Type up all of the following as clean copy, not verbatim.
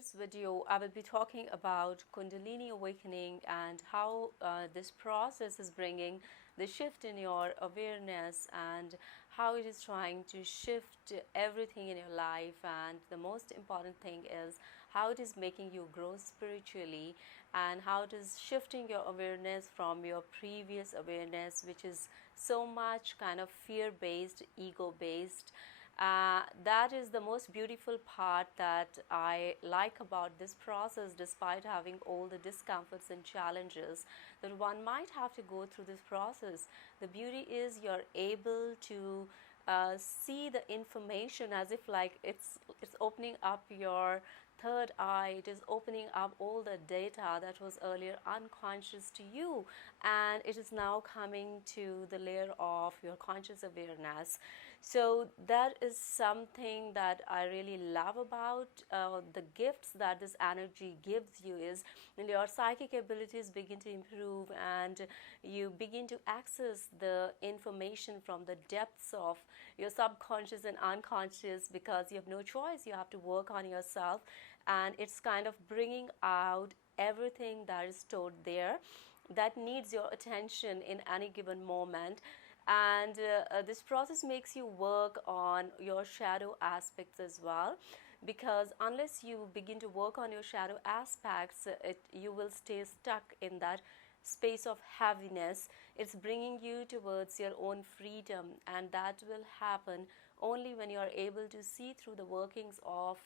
this video, I will be talking about Kundalini Awakening and how this process is bringing the shift in your awareness and how it is trying to shift everything in your life. And the most important thing is how it is making you grow spiritually and how it is shifting your awareness from your previous awareness, which is so much kind of fear-based, ego-based. That is the most beautiful part that I like about this process, despite having all the discomforts and challenges that one might have to go through this process. The beauty is you're able to see the information as if like it's opening up your third eye. It is opening up all the data that was earlier unconscious to you, and it is now coming to the layer of your conscious awareness. So that is something that I really love about the gifts that this energy gives you is your psychic abilities begin to improve and you begin to access the information from the depths of your subconscious and unconscious, because you have no choice. You have to work on yourself, and it's kind of bringing out everything that is stored there that needs your attention in any given moment. And this process makes you work on your shadow aspects as well, because unless you begin to work on your shadow aspects, you will stay stuck in that space of heaviness. It's bringing you towards your own freedom, and that will happen only when you are able to see through the workings of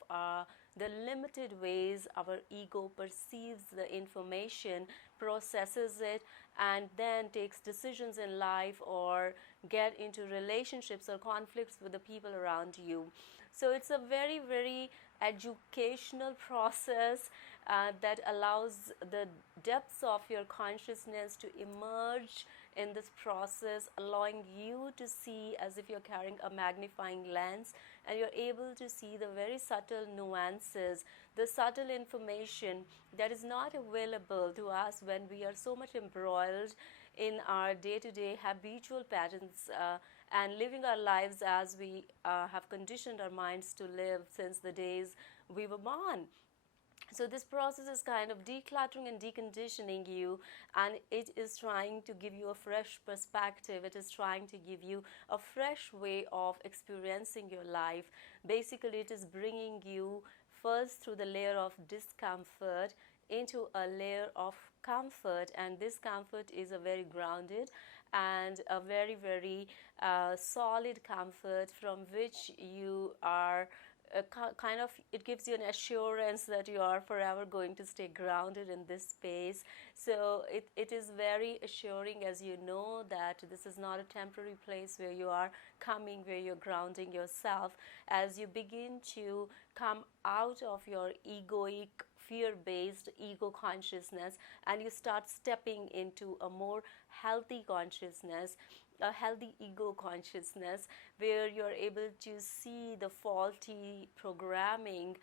the limited ways our ego perceives the information, processes it, and then takes decisions in life or get into relationships or conflicts with the people around you. So it's a very, very educational process that allows the depths of your consciousness to emerge in this process, allowing you to see as if you're carrying a magnifying lens, and you're able to see the very subtle nuances, the subtle information that is not available to us when we are so much embroiled in our day-to-day habitual patterns and living our lives as we have conditioned our minds to live since the days we were born. So this process is kind of decluttering and deconditioning you, and it is trying to give you a fresh perspective. It is trying to give you a fresh way of experiencing your life. Basically, it is bringing you first through the layer of discomfort into a layer of comfort, and this comfort is a very grounded and a very, very solid comfort from which you are kind of, it gives you an assurance that you are forever going to stay grounded in this space. So it is very assuring, as you know that this is not a temporary place where you are coming, where you're grounding yourself. As you begin to come out of your egoic, fear-based ego consciousness, and you start stepping into a more healthy consciousness, a healthy ego consciousness, where you're able to see the faulty programming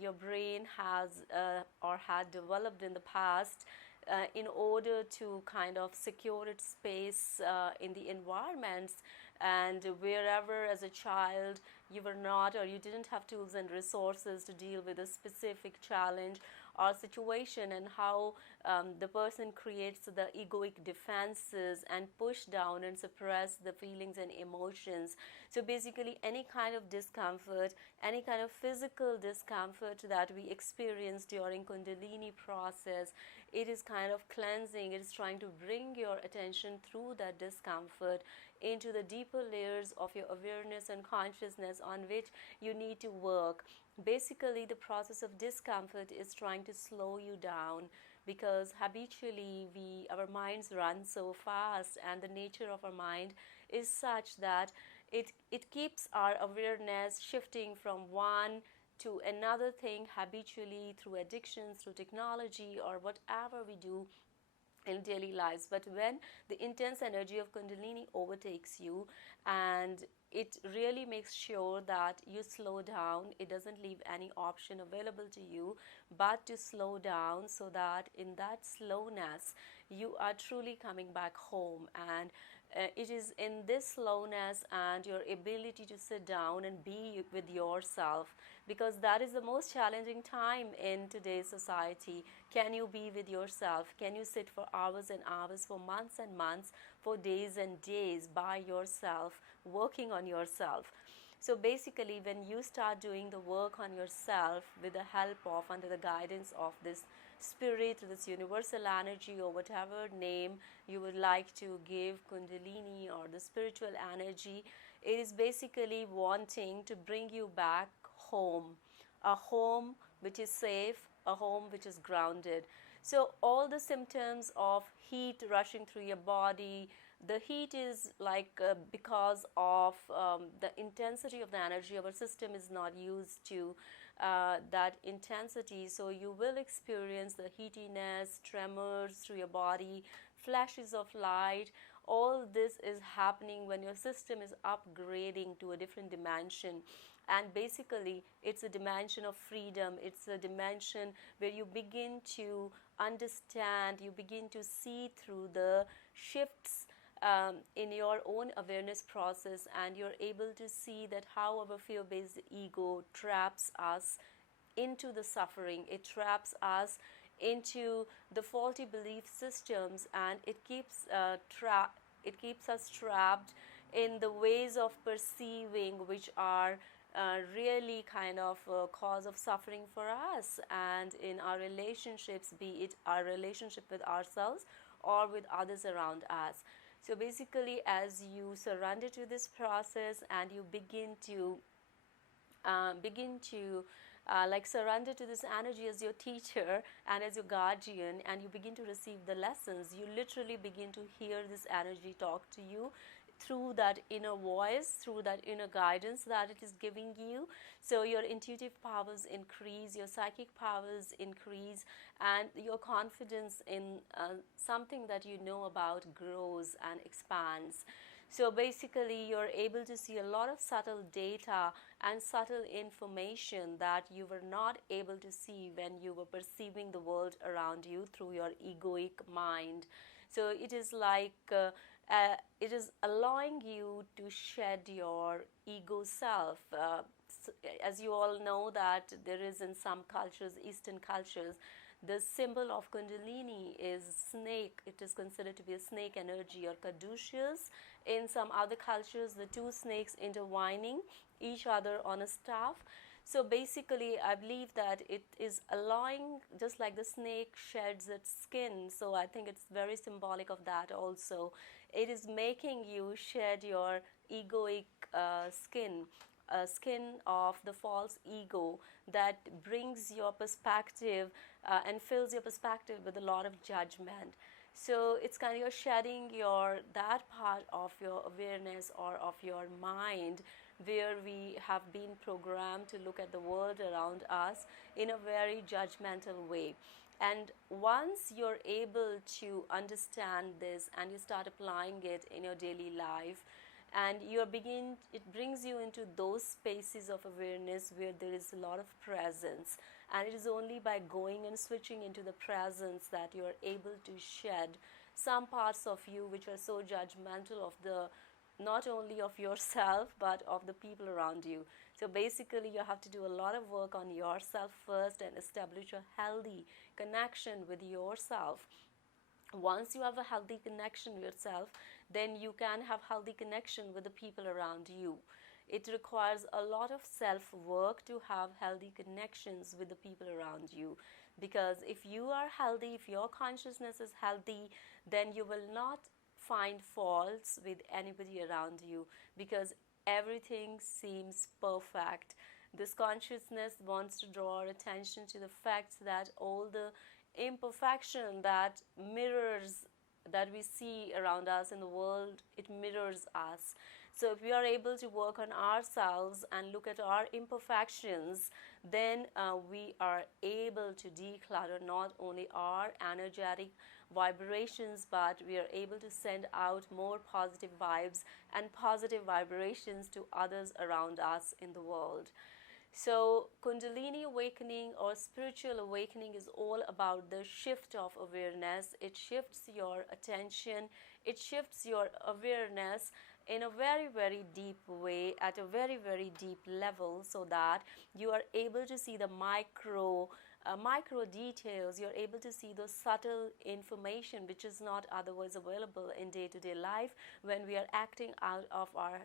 your brain has or had developed in the past in order to kind of secure its space in the environments, and wherever as a child you were not, or you didn't have tools and resources to deal with a specific challenge or situation, and how the person creates the egoic defenses and push down and suppress the feelings and emotions. So basically any kind of discomfort, any kind of physical discomfort that we experience during Kundalini process, it is kind of cleansing. It is trying to bring your attention through that discomfort into the deeper layers of your awareness and consciousness on which you need to work. Basically, the process of discomfort is trying to slow you down, because habitually our minds run so fast, and the nature of our mind is such that it keeps our awareness shifting from one to another thing habitually through addictions, through technology, or whatever we do in daily lives. But when the intense energy of Kundalini overtakes you, and it really makes sure that you slow down, it doesn't leave any option available to you but to slow down, so that in that slowness you are truly coming back home. And It is in this slowness and your ability to sit down and be with yourself, because that is the most challenging time in today's society. Can you be with yourself? Can you sit for hours and hours, for months and months, for days and days by yourself, working on yourself? So basically, when you start doing the work on yourself with the help of, under the guidance of this spirit, this universal energy, or whatever name you would like to give, Kundalini or the spiritual energy, it is basically wanting to bring you back home, a home which is safe, a home which is grounded. So all the symptoms of heat rushing through your body, the heat is like because of the intensity of the energy. Our system is not used to that intensity, so you will experience the heatiness, tremors through your body, flashes of light. All this is happening when your system is upgrading to a different dimension. And basically, it's a dimension of freedom. It's a dimension where you begin to understand, you begin to see through the shifts in your own awareness process, and you're able to see that how our fear-based ego traps us into the suffering. It traps us into the faulty belief systems, and it keeps us trapped in the ways of perceiving which are really kind of a cause of suffering for us, and in our relationships, be it our relationship with ourselves or with others around us. So basically, as you surrender to this process and you begin to surrender to this energy as your teacher and as your guardian, and you begin to receive the lessons, you literally begin to hear this energy talk to you through that inner voice, through that inner guidance that it is giving you. So your intuitive powers increase, your psychic powers increase, and your confidence in something that you know about grows and expands. So basically, you're able to see a lot of subtle data and subtle information that you were not able to see when you were perceiving the world around you through your egoic mind. So it is like it is allowing you to shed your ego self. As you all know that there is in some cultures, Eastern cultures, the symbol of Kundalini is snake. It is considered to be a snake energy, or caduceus. In some other cultures, the two snakes intertwining each other on a staff. So basically, I believe that it is allowing, just like the snake sheds its skin. So I think it's very symbolic of that also. It is making you shed your egoic skin of the false ego that brings your perspective and fills your perspective with a lot of judgment. So it's kind of you're shedding that part of your awareness or of your mind, where we have been programmed to look at the world around us in a very judgmental way. And once you're able to understand this and you start applying it in your daily life, and it brings you into those spaces of awareness where there is a lot of presence, and it is only by going and switching into the presence that you are able to shed some parts of you which are so judgmental of the, not only of yourself but of the people around you. So basically, you have to do a lot of work on yourself first and establish a healthy connection with yourself. Once you have a healthy connection with yourself, then you can have healthy connection with the people around you. It requires a lot of self-work to have healthy connections with the people around you, because if you are healthy, if your consciousness is healthy, then you will not find faults with anybody around you, because everything seems perfect. This consciousness wants to draw our attention to the fact that all the imperfection that we see around us in the world, it mirrors us. So if we are able to work on ourselves and look at our imperfections, then we are able to declutter not only our energetic vibrations, but we are able to send out more positive vibes and positive vibrations to others around us in the world. So, Kundalini awakening or spiritual awakening is all about the shift of awareness. It shifts your attention, it shifts your awareness in a very, very deep way, at a very, very deep level, so that you are able to see the micro details. You're able to see the subtle information which is not otherwise available in day-to-day life when we are acting out of our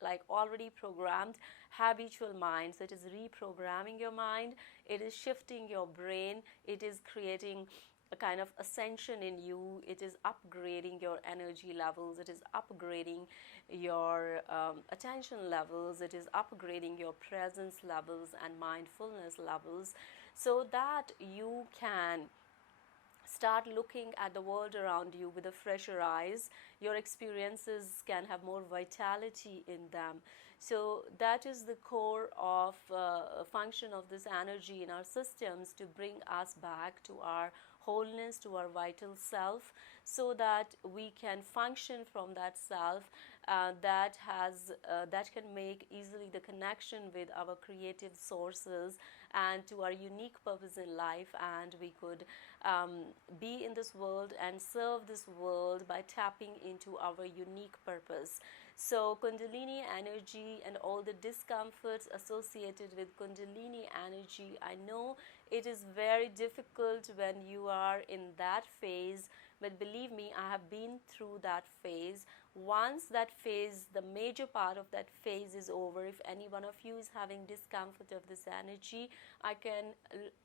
like already programmed habitual mind. So it is reprogramming your mind, it is shifting your brain, it is creating a kind of ascension in you, it is upgrading your energy levels, it is upgrading your attention levels, it is upgrading your presence levels and mindfulness levels, so that you can start looking at the world around you with a fresher eyes. Your experiences can have more vitality in them. So that is the core of function of this energy in our systems, to bring us back to our wholeness, to our vital self, so that we can function from that self that can make easily the connection with our creative sources and to our unique purpose in life, and we could be in this world and serve this world by tapping into our unique purpose. So, Kundalini energy and all the discomforts associated with Kundalini energy, I know it is very difficult when you are in that phase, but believe me, I have been through that phase. Once that phase, the major part of that phase is over, if any one of you is having discomfort of this energy, I can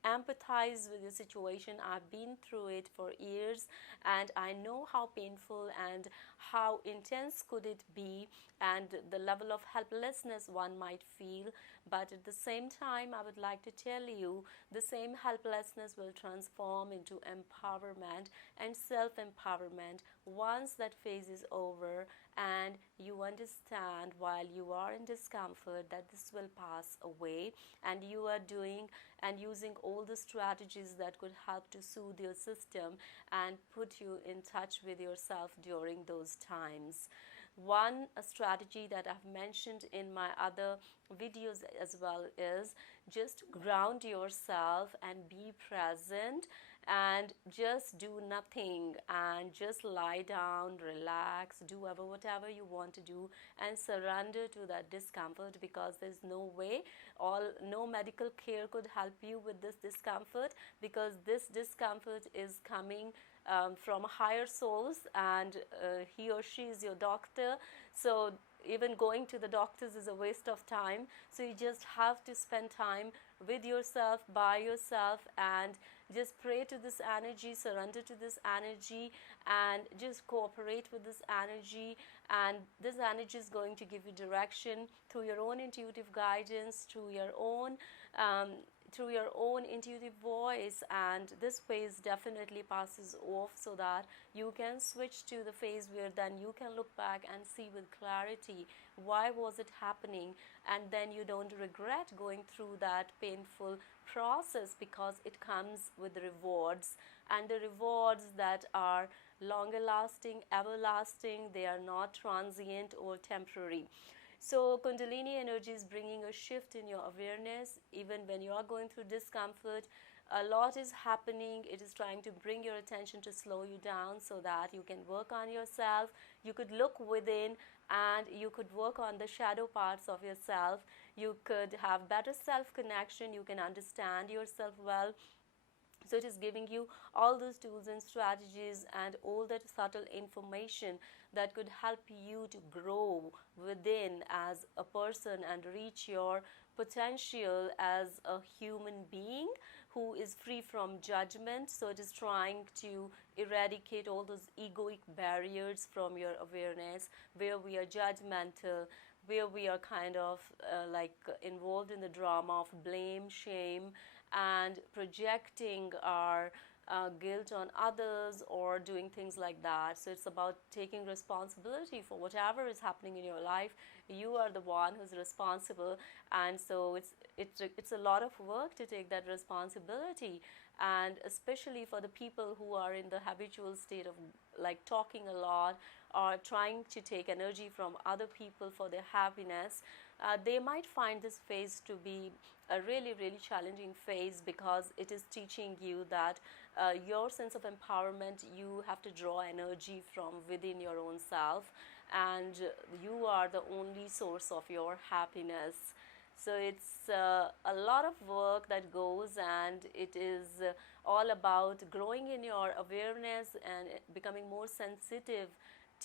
empathize with the situation. I've been through it for years, and I know how painful and how intense could it be, and the level of helplessness one might feel. But at the same time, I would like to tell you, the same helplessness will transform into empowerment and self-empowerment once that phase is over, and you understand while you are in discomfort that this will pass away, and you are doing and using all the strategies that could help to soothe your system and put you in touch with yourself during those times. One strategy that I've mentioned in my other videos as well is just ground yourself and be present and just do nothing and just lie down, relax, do whatever you want to do, and surrender to that discomfort, because there's no way, no medical care could help you with this discomfort, because this discomfort is coming from higher souls, and he or she is your doctor. So even going to the doctors is a waste of time. So you just have to spend time with yourself, by yourself, and just pray to this energy, surrender to this energy, and just cooperate with this energy. And this energy is going to give you direction through your own intuitive guidance, through your own intuitive voice, and this phase definitely passes off, so that you can switch to the phase where then you can look back and see with clarity why was it happening, and then you don't regret going through that painful process, because it comes with rewards, and the rewards that are longer lasting, everlasting. They are not transient or temporary. So Kundalini energy is bringing a shift in your awareness. Even when you are going through discomfort, a lot is happening. It is trying to bring your attention to slow you down, so that you can work on yourself. You could look within, and you could work on the shadow parts of yourself. You could have better self-connection. You can understand yourself well. So it is giving you all those tools and strategies and all that subtle information that could help you to grow within as a person and reach your potential as a human being who is free from judgment. So it is trying to eradicate all those egoic barriers from your awareness, where we are judgmental, where we are kind of involved in the drama of blame, shame, and projecting our guilt on others, or doing things like that. So it's about taking responsibility for whatever is happening in your life. You are the one who's responsible, and so it's a lot of work to take that responsibility. And especially for the people who are in the habitual state of like talking a lot, or trying to take energy from other people for their happiness, they might find this phase to be a really, really challenging phase, because it is teaching you that your sense of empowerment, you have to draw energy from within your own self, and you are the only source of your happiness. So it's a lot of work that goes, and it is all about growing in your awareness and becoming more sensitive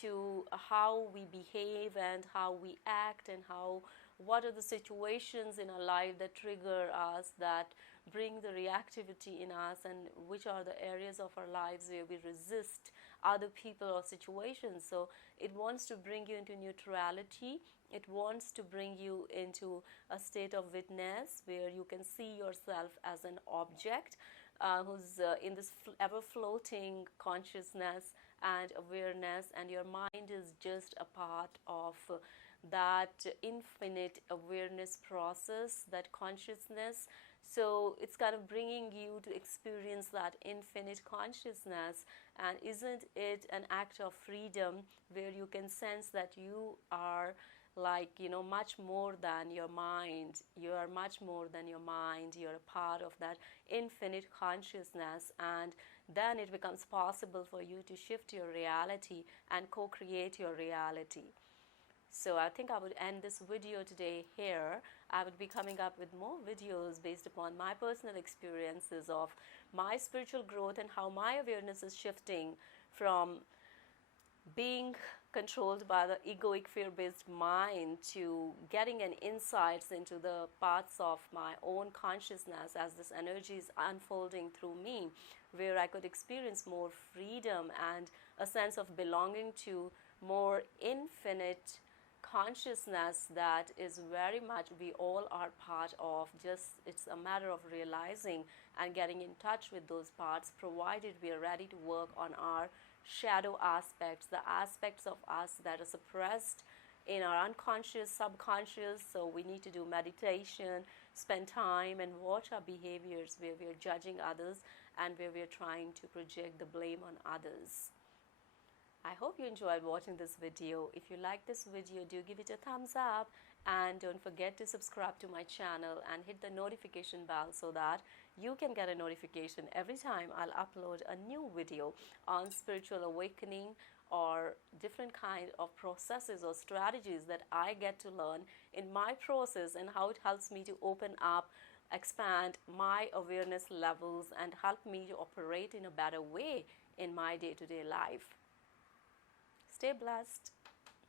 to how we behave and how we act, and how what are the situations in our life that trigger us, that bring the reactivity in us, and which are the areas of our lives where we resist other people or situations. So it wants to bring you into neutrality. It wants to bring you into a state of witness where you can see yourself as an object who's in this ever floating consciousness and awareness, and your mind is just a part of that infinite awareness process, that consciousness. So it's kind of bringing you to experience that infinite consciousness. And isn't it an act of freedom, where you can sense that you are, like, much more than your mind. You are much more than your mind. You're a part of that infinite consciousness, and then it becomes possible for you to shift your reality and co-create your reality. So I think I would end this video today here. I would be coming up with more videos based upon my personal experiences of my spiritual growth, and how my awareness is shifting from being controlled by the egoic, fear-based mind to getting an insights into the parts of my own consciousness as this energy is unfolding through me, where I could experience more freedom and a sense of belonging to more infinite consciousness that is very much we all are part of. Just it's a matter of realizing and getting in touch with those parts, provided we are ready to work on our shadow aspects, the aspects of us that are suppressed in our unconscious, subconscious. So we need to do meditation, spend time and watch our behaviors where we are judging others and where we are trying to project the blame on others. I hope you enjoyed watching this video. If you like this video, do give it a thumbs up, and don't forget to subscribe to my channel and hit the notification bell so that you can get a notification every time I'll upload a new video on spiritual awakening or different kind of processes or strategies that I get to learn in my process, and how it helps me to open up, expand my awareness levels, and help me to operate in a better way in my day-to-day life. Stay blessed.